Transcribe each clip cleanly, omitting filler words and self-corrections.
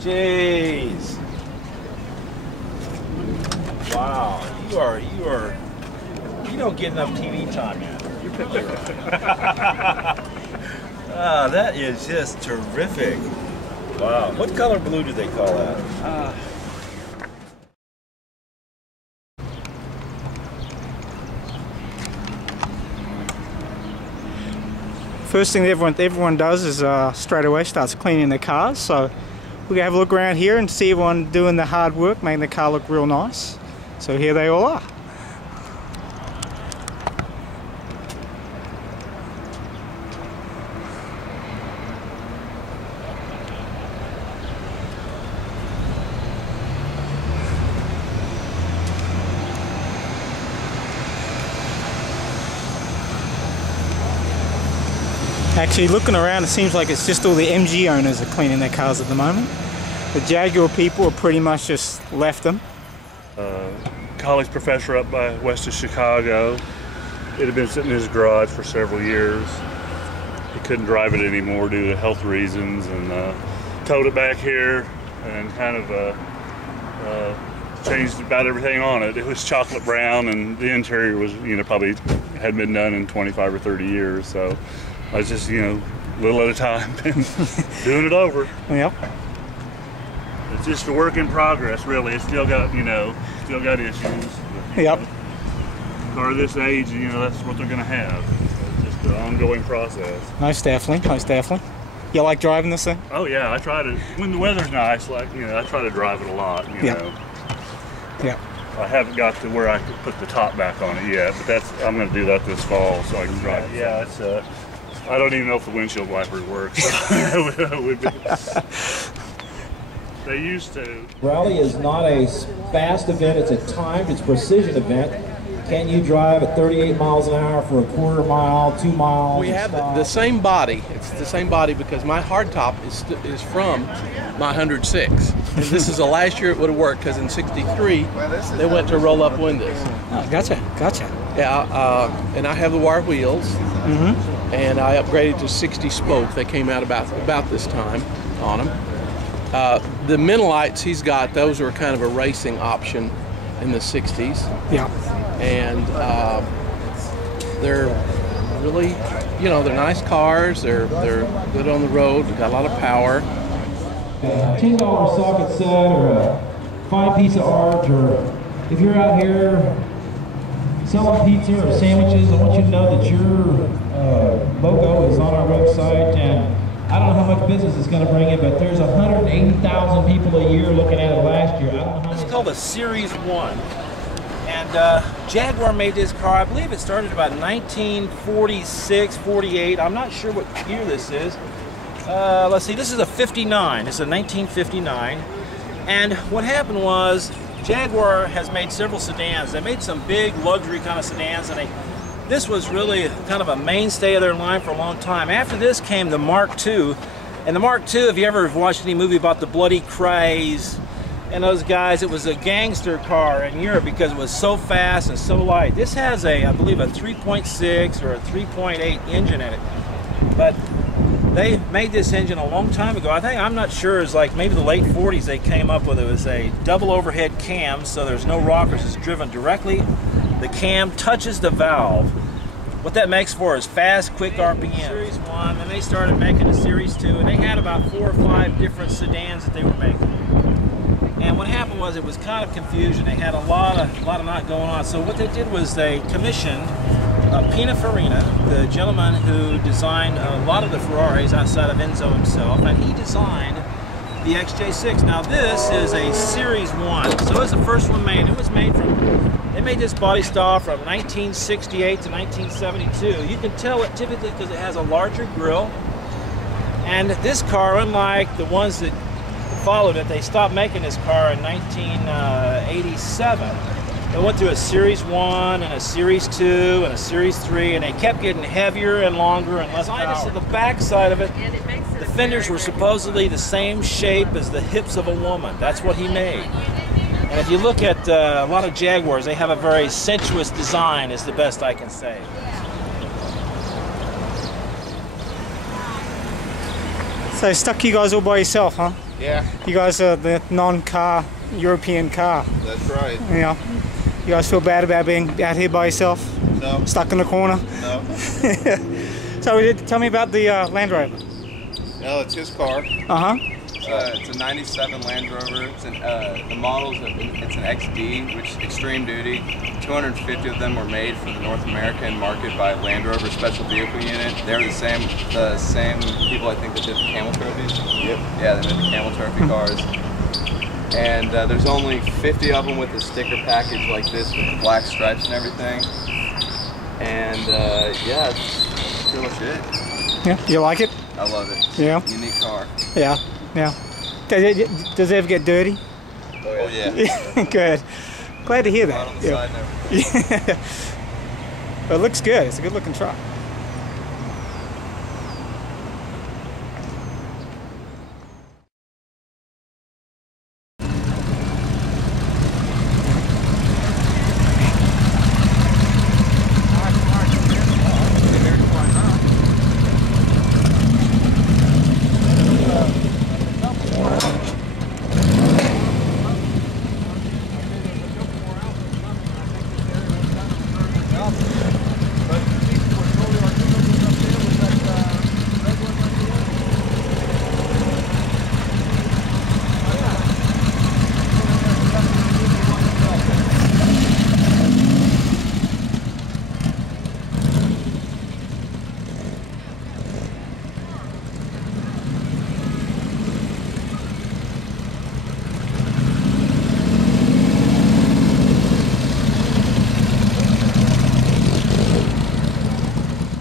Jeez. Wow, you don't get enough TV time, man. You're picking that is just terrific. Wow, what color blue do they call that? First thing everyone does is straight away starts cleaning their cars. So we're gonna have a look around here and see everyone doing the hard work, making the car look real nice. So here they all are. Actually, looking around, it seems like it's just all the MG owners are cleaning their cars at the moment. The Jaguar people are pretty much just left them. College professor up by west of Chicago. It had been sitting in his garage for several years. He couldn't drive it anymore due to health reasons, and towed it back here and kind of changed about everything on it. It was chocolate brown, and the interior was, probably hadn't been done in 25 or 30 years. So I was just, a little at a time, doing it over. Yep. It's just a work in progress, really. It's still got, still got issues. But, yep. Car this age, that's what they're going to have. It's just an ongoing process. Most definitely, most definitely. You like driving this thing? Oh yeah, I try to. When the weather's nice, I try to drive it a lot. Yeah. I haven't got to where I could put the top back on it yet, but I'm going to do that this fall so I can drive it. Yeah, it's. I don't even know if the windshield wipers work. They used to. Rally is not a fast event, it's a timed, it's a precision event. Can you drive at 38 miles an hour for a quarter mile, 2 miles? We have the same body. It's the same body because my hardtop is from my 106. And this is the last year it would have worked because in '63 they went to roll up windows. Oh, gotcha. Yeah, and I have the wire wheels. Mm-hmm. And I upgraded to 60 spoke. They came out about this time on them. The Menolites he's got, those are kind of a racing option in the 60s. Yeah. And they're really, they're nice cars. They're good on the road. They've got a lot of power. A $10 socket set or a fine piece of art, or if you're out here selling pizza or sandwiches, I want you to know that your logo is on our website, and I don't know how much business it's going to bring in, but there's 180,000 people a year looking at it last year. I don't know how many. It's called a Series 1. And Jaguar made this car, I believe it started about 1946, 48. I'm not sure what year this is. Let's see, this is a 59. It's a 1959. And what happened was, Jaguar has made several sedans. They made some big luxury kind of sedans, and this was really kind of a mainstay of their line for a long time. After this came the Mark II. And the Mark II, if you ever watched any movie about the Bloody Craze and those guys, it was a gangster car in Europe because it was so fast and so light. This has I believe a 3.6 or a 3.8 engine in it. But they made this engine a long time ago. I'm not sure, it's like maybe the late 40s they came up with it. It was a double overhead cam, so there's no rockers. It's driven directly. The cam touches the valve. What that makes for is fast, quick RPM. Series 1, then they started making a Series 2, and they had about 4 or 5 different sedans that they were making. And what happened was it was kind of confusion. They had a lot of not going on. So what they did was they commissioned Pininfarina, the gentleman who designed a lot of the Ferraris outside of Enzo himself, and he designed the XJ6. Now this is a Series 1, so it was the first one made. It was made they made this body style from 1968 to 1972. You can tell it typically because it has a larger grille. And this car, unlike the ones that followed it, they stopped making this car in 1987. They went through a Series 1 and a Series 2 and a Series 3, and they kept getting heavier and longer and less power. To the back side of it, the fenders were supposedly the same shape as the hips of a woman. That's what he made. And if you look at a lot of Jaguars, they have a very sensuous design, is the best I can say. So stuck you guys all by yourself, huh? Yeah. You guys are the non-car European car. That's right. Yeah. You guys feel bad about being out here by yourself? No. Stuck in the corner? No. So tell me about the Land Rover. No, it's his car. Uh-huh. It's a 97 Land Rover. It's the models. It's an XD, which is extreme duty. 250 of them were made for the North American market by Land Rover Special Vehicle Unit. They're the same people I think that did the Camel Trophies. Yep. Yeah, they made the Camel Trophy cars. And there's only 50 of them with a sticker package like this with the black stripes and everything. And yeah, it's pretty much it. Yeah, you like it? I love it. It's Yeah. a unique car. Yeah, yeah. Does it ever get dirty? Oh yeah. Good. Glad to hear that. Right on the side and everything. Yeah. Well, it looks good. It's a good looking truck.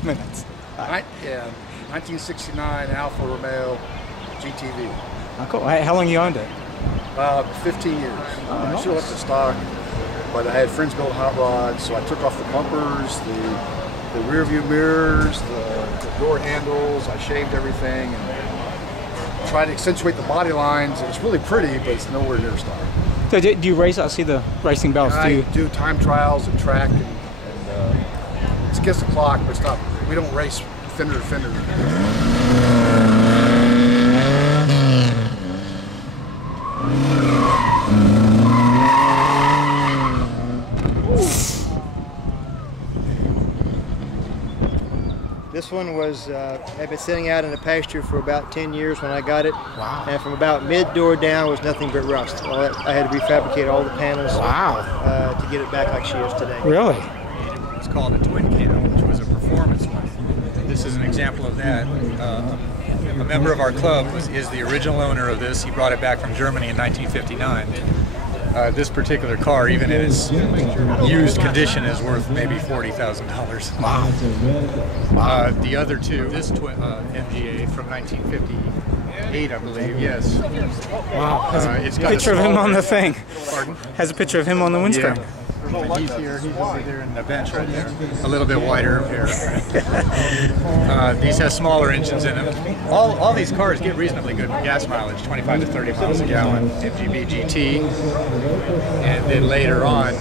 Minutes. 1969 Alfa Romeo GTV. Oh, cool. How long you owned it? 15 years. I still left it stock, but I had friends build hot rods, so I took off the bumpers, the rear view mirrors, the door handles. I shaved everything and tried to accentuate the body lines. It's really pretty, but it's nowhere near stock. So do you race? I see the racing belts. I do time trials and track, and it's against the clock, but it's not. We don't race fender to fender. This one had been sitting out in the pasture for about 10 years when I got it. Wow. And from about mid-door down was nothing but rust. I had to refabricate all the panels. Wow. To get it back like she is today. Really? It's called a twin cam, which was a performance one. This is an example of that. A member of our club is the original owner of this. He brought it back from Germany in 1959. This particular car, even in its used condition, is worth maybe $40,000. Wow. The other two, this MGA from 1958, I believe, yes. Wow. Has a It's got picture of him on the thing. Pardon? Has a picture of him on the windscreen. Yeah. He's here, he's over there in the bench right there. A little bit wider up here. These have smaller engines in them. All these cars get reasonably good gas mileage, 25 to 30 miles a gallon, MGB GT. And then later on,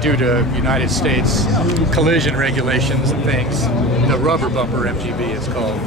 due to United States collision regulations and things, the rubber bumper MGB is called.